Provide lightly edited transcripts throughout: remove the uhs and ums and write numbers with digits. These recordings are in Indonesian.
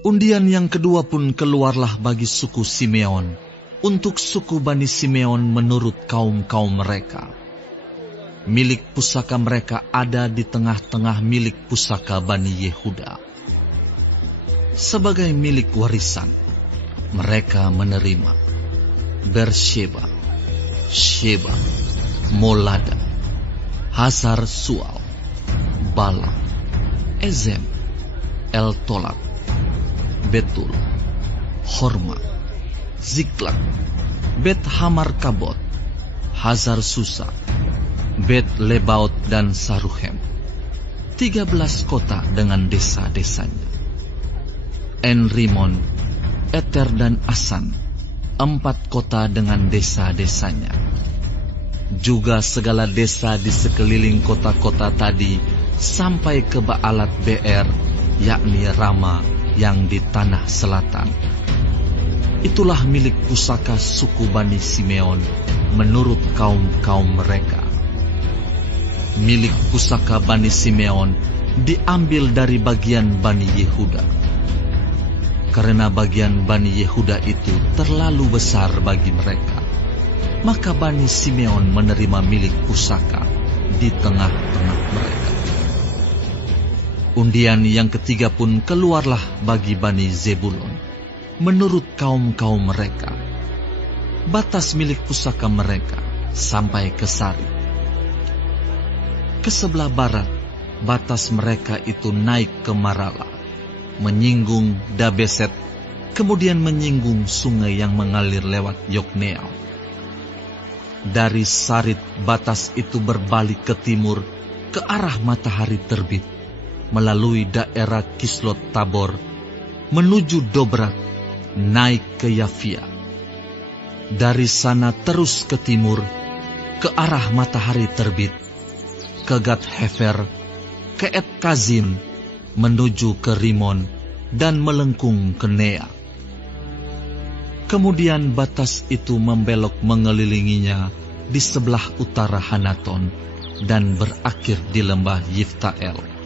Undian yang kedua pun keluarlah bagi suku Simeon, untuk suku Bani Simeon menurut kaum-kaum mereka. Milik pusaka mereka ada di tengah-tengah milik pusaka Bani Yehuda. Sebagai milik warisan, mereka menerima Bersheba, Sheba, Molada, Hazar Sual, Bala, Ezem, El-Tolat, Betul, Horma, Ziklag, Bet Hamar Kabot, Hazar Susa, Bet Lebaot dan Saruhem, 13 kota dengan desa-desanya. En-Rimon, Eter dan Asan, 4 kota dengan desa-desanya. Juga segala desa di sekeliling kota-kota tadi sampai ke Baalat Beer, yakni Rama yang di tanah selatan. Itulah milik pusaka suku Bani Simeon menurut kaum-kaum mereka. Milik pusaka Bani Simeon diambil dari bagian Bani Yehuda. Karena bagian Bani Yehuda itu terlalu besar bagi mereka, maka Bani Simeon menerima milik pusaka di tengah-tengah mereka. Undian yang ketiga pun keluarlah bagi Bani Zebulon, menurut kaum-kaum mereka. Batas milik pusaka mereka sampai ke Sari. Ke sebelah barat, batas mereka itu naik ke Marala, menyinggung Dabeset, kemudian menyinggung sungai yang mengalir lewat Yokneam. Dari Sarit batas itu berbalik ke timur, ke arah matahari terbit, melalui daerah Kislot Tabor, menuju Dobrat, naik ke Yafia. Dari sana terus ke timur, ke arah matahari terbit, ke Gat Hefer, ke Et Kazim, menuju ke Rimon, dan melengkung ke Nea. Kemudian batas itu membelok mengelilinginya di sebelah utara Hanaton, dan berakhir di lembah Yiftael.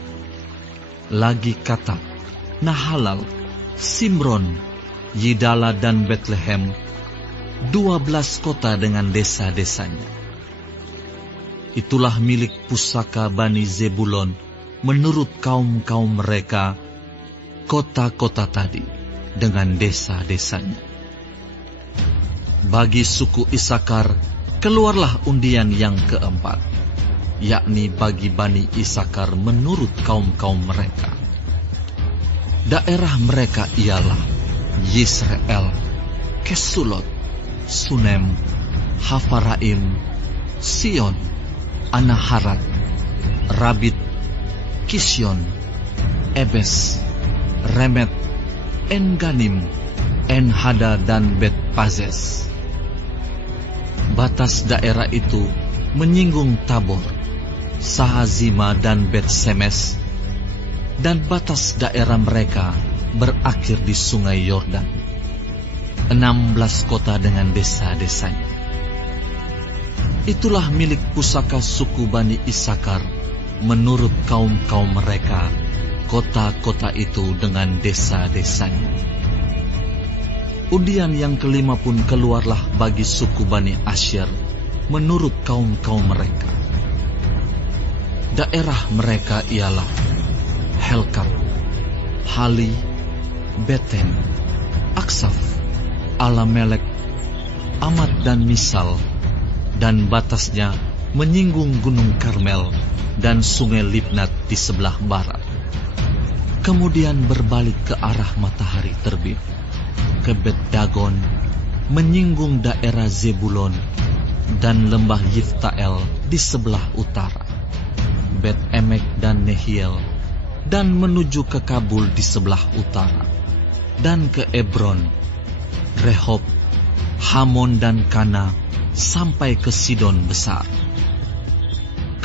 Lagi Katak, Nahalal, Simron, Yidala dan Betlehem, 12 kota dengan desa-desanya. Itulah milik pusaka Bani Zebulon menurut kaum-kaum mereka, kota-kota tadi dengan desa-desanya. Bagi suku Isakar keluarlah undian yang keempat, yakni bagi Bani Isakar menurut kaum-kaum mereka. Daerah mereka ialah Yisrael, Kesulot, Sunem, Hafaraim, Sion, Anaharat, Rabit, Kisyon, Ebes, Remet, En-Ganim, En-Hada dan Bet-Pazes. Batas daerah itu menyinggung Tabor, Sahazima dan Bet-Semes, dan batas daerah mereka berakhir di sungai Yordan. 16 kota dengan desa-desanya. Itulah milik pusaka suku Bani Isakar menurut kaum-kaum mereka, kota-kota itu dengan desa-desanya. Undian yang kelima pun keluarlah bagi suku Bani Asyer menurut kaum-kaum mereka. Daerah mereka ialah Helkat, Hali, Beten, Aksaf, Alamelek, Amat dan Misal, dan batasnya menyinggung Gunung Karmel dan sungai Libnat di sebelah barat. Kemudian berbalik ke arah matahari terbit, ke Bet-Dagon, menyinggung daerah Zebulon, dan lembah Yiftael di sebelah utara, Bet-Emek dan Nehiel, dan menuju ke Kabul di sebelah utara, dan ke Ebron, Rehob, Hamon dan Kana, sampai ke Sidon besar.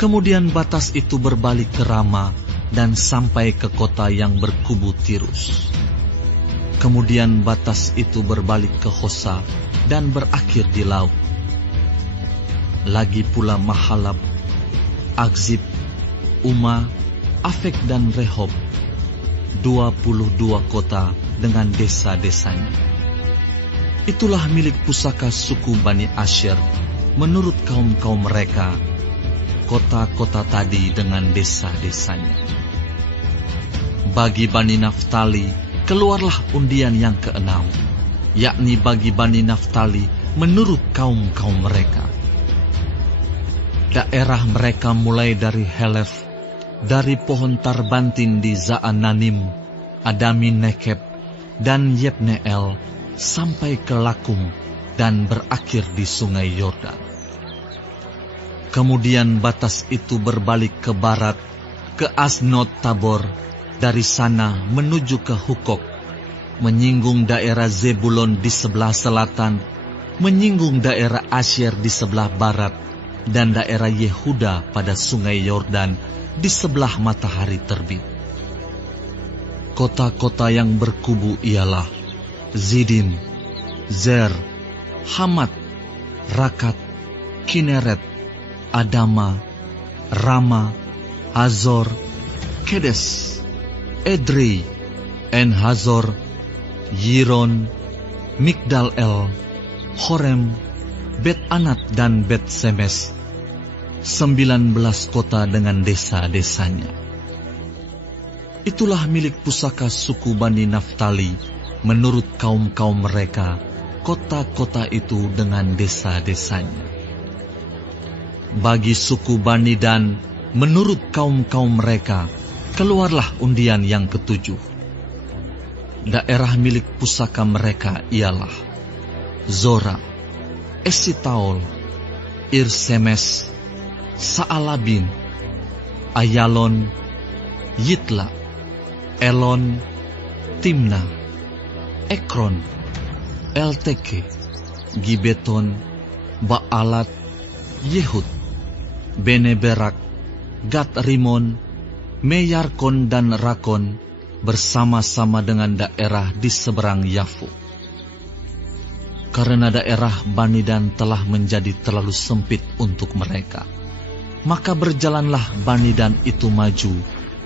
Kemudian batas itu berbalik ke Rama dan sampai ke kota yang berkubu Tirus. Kemudian batas itu berbalik ke Hosa dan berakhir di laut. Lagi pula Mahalab, Akzib, Uma, Afek dan Rehob, 22 kota dengan desa-desanya. Itulah milik pusaka suku Bani Asyer menurut kaum-kaum mereka, kota-kota tadi dengan desa-desanya. Bagi Bani Naftali, keluarlah undian yang keenam, yakni bagi Bani Naftali menurut kaum-kaum mereka. Daerah mereka mulai dari Helef, dari pohon Tarbantin di Zaananim, Adami Nekeb, dan Yebneel, sampai ke Lakum, dan berakhir di sungai Yordan. Kemudian batas itu berbalik ke barat, ke Asnot Tabor, dari sana menuju ke Hukok, menyinggung daerah Zebulon di sebelah selatan, menyinggung daerah Asyer di sebelah barat, dan daerah Yehuda pada sungai Yordan di sebelah matahari terbit. Kota-kota yang berkubu ialah Zidim, Zer, Hamat, Rakat, Kineret, Adama, Rama, Hazor, Kedes, Edrei, En-Hazor, Yiron, Migdal-El, Horem, Bet-Anat dan Bet-Semes, 19 kota dengan desa-desanya. Itulah milik pusaka suku Bani Naftali menurut kaum-kaum mereka, kota-kota itu dengan desa-desanya. Bagi suku Bani Dan, menurut kaum-kaum mereka, keluarlah undian yang ketujuh. Daerah milik pusaka mereka ialah Zora, Esitaol, Irsemes, Saalabin, Ayalon, Yitla, Elon, Timna, Ekron, Elteke, Gibeton, Baalat, Yehud, Beneberak, Gat Rimon, Meyarkon dan Rakon, bersama-sama dengan daerah di seberang Yafu. Karena daerah Bani Dan telah menjadi terlalu sempit untuk mereka, maka berjalanlah Bani Dan itu maju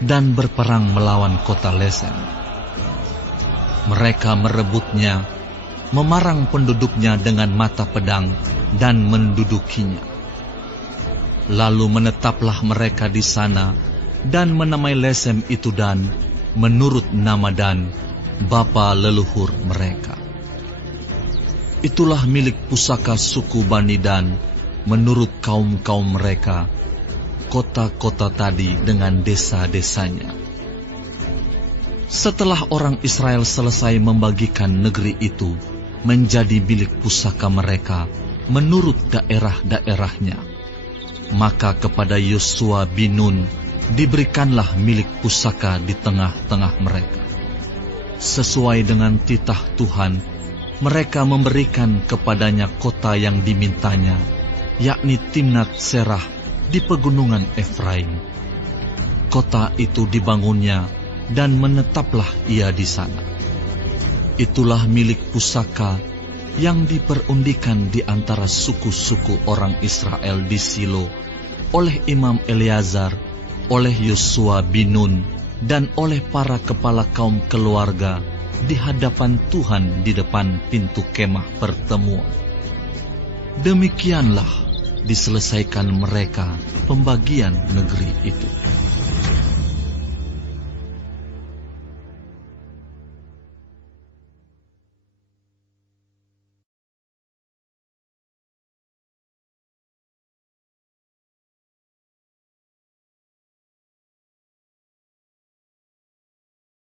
dan berperang melawan kota Lesem. Mereka merebutnya, memarang penduduknya dengan mata pedang dan mendudukinya. Lalu menetaplah mereka di sana dan menamai Lesem itu Dan menurut nama Dan, bapa leluhur mereka. Itulah milik pusaka suku Bani Dan menurut kaum-kaum mereka, kota-kota tadi dengan desa-desanya. Setelah orang Israel selesai membagikan negeri itu menjadi milik pusaka mereka menurut daerah-daerahnya, maka kepada Yosua bin Nun diberikanlah milik pusaka di tengah-tengah mereka. Sesuai dengan titah Tuhan, mereka memberikan kepadanya kota yang dimintanya, yakni Timnat Serah di pegunungan Efraim. Kota itu dibangunnya dan menetaplah ia di sana. Itulah milik pusaka yang diperundikan di antara suku-suku orang Israel di Silo oleh Imam Eleazar, oleh Yosua bin Nun, dan oleh para kepala kaum keluarga di hadapan Tuhan di depan pintu kemah pertemuan. Demikianlah diselesaikan mereka pembagian negeri itu.